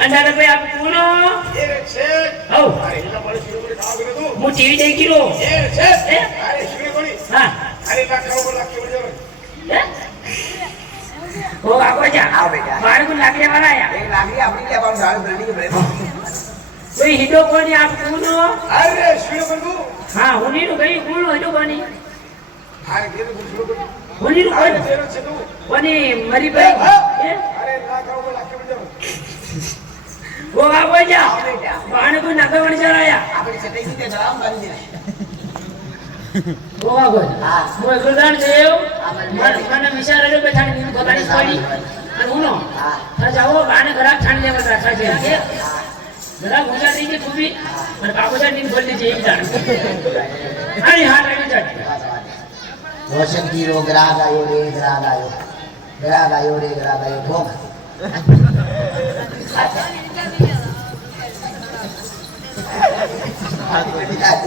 अंदाज भाई आप कौन हो? ये शेख हो अरे इतना बड़े शुरू करे कहां गए तू मु टीवी देखी रो ये शेख अरे शुरू कोणी हां अरे लाख बोल ओ आको जा आओ बेटा बाहर को लागने वाला है एक लाकड़ी अपनी क्या बात झाड़ बिल्डिंग के बड़े कोई हिडो कोनी आप कौन हो? अरे शुरू कर तू हां हुनी नु गई कौन हिडो कोनी अरे ये तो शुरू कर हुनी नु कोनी तेरे से तू कोनी मरी भाई अरे लाख बोल जाओ वो आको जा आओ बेटा बाहर को नाका बन चलाया अपनी चटाई से गरम कर दे वो आको हां मो गुरदान देव મને વિચાર રહ્યો કે થાણી નીંદ ખોટાડી પડી અને ઉનો હા જાઓ બાને ઘરાક થાણી લેવા બેઠા છે કે ઘરાક ઉજા દઈ કે તુબી અને બાબુજા નીંદ ખોલી છે એક જાણ આની હાથ આવી જાય रोशन की रो ग्राहक आयो रे ग्राहक आयो ठोक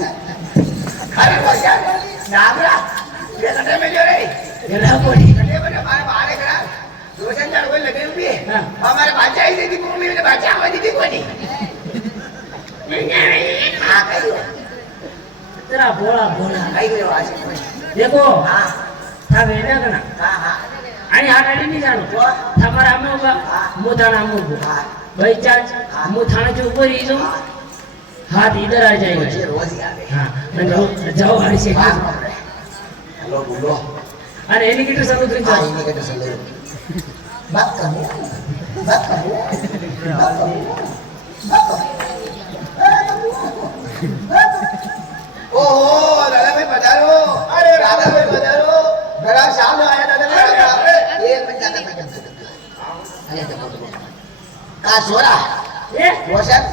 अरे वो क्या नागरा ये कटे में जो रे ઘરાક પડી कटे में हमारे बाहर खड़ा रोशन का कोई लगे हुए हमारे बच्चा ही थी भूमि में बच्चा हुआ थी कोनी हां कहियो तेरा बोला बोला कहियो आज देखो हां था वेना कना हां हां आणि हाथ आडी नहीं जानो थामारा आमे होगा मुथाना आमे होगा हां भाई चाच मुथाना के ऊपर ही जो हाथ इधर आ जाएगा ये रोज ही आवे हां जाओ गाड़ी से हेलो बोलो अरे एलिगेटर समुद्र हां इन्हीं के टसल ले बात करो ओहो दादा भाई पधारो अरे दादा भाई पधारो बड़ा शाम आया दादा भाई एक मिनट दादा भाई आया देखो का सोरा ए रोशन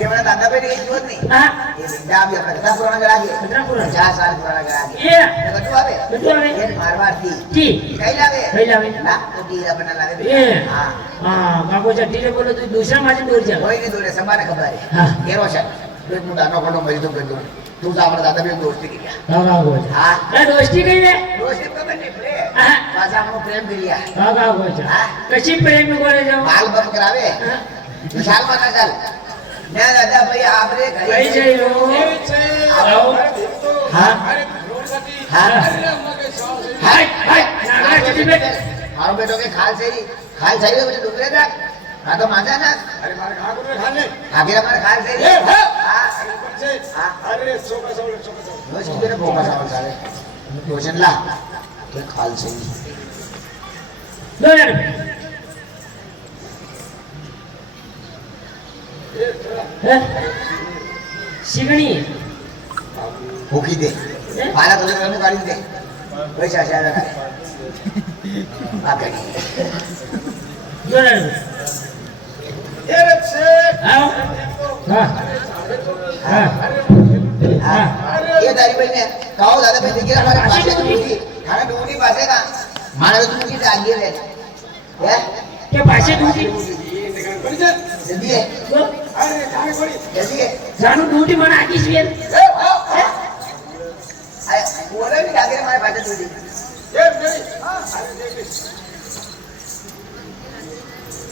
ये बड़ा दादा भाई ने जोत नहीं हां ये बिंदा भी अपना कितना पुराना करा के कितना पुराना 50 साल पुराना करा के ये देखो आवे ये मारवाड़ थी जी कई लावे ना तो टीरा बना लावे ये हां हां बाबू चट्टी ने बोलो तू दूसरा माजी दूर जा कोई नहीं दूर समाने खबर है हां ये रोशन एक मुंडा नो कोनो मरी तो कर दो तू सामने दादा भी दोस्ती की क्या काका बोल हां ए दोस्ती कई है दोस्ती तो करने प्रेम हां पासा हमको प्रेम किया काका बोल कशी प्रेम करे जाओ बाल बम करावे विशाल माना चल मैं दादा भाई आप रे कई जायो आओ हां हां हाय हाय नागरा चटी में हां बेटो के खाल सही रे मुझे डुबरे तक हां तो माजा ना अरे मारे खा को खा ले आगे हमारे खाल सही ए हां से अरे सोका रोज की मेरे भोका सावल सारे रोशन ला के खाल सही दो यार शिगणी भूखी दे पाला तुझे करने गाड़ी दे पैसा शायद ना आगे दो यार ये शेख आओ हां हां हां ये दाई भाई ने कहो दादा भाई देखिए हमारे पास डूटी खाना डूटी पासे का मारे तुम की आगे रे है के पासे डूटी जल्दी है अरे जाने पड़ी जल्दी है जानू डूटी मना आकीश वेल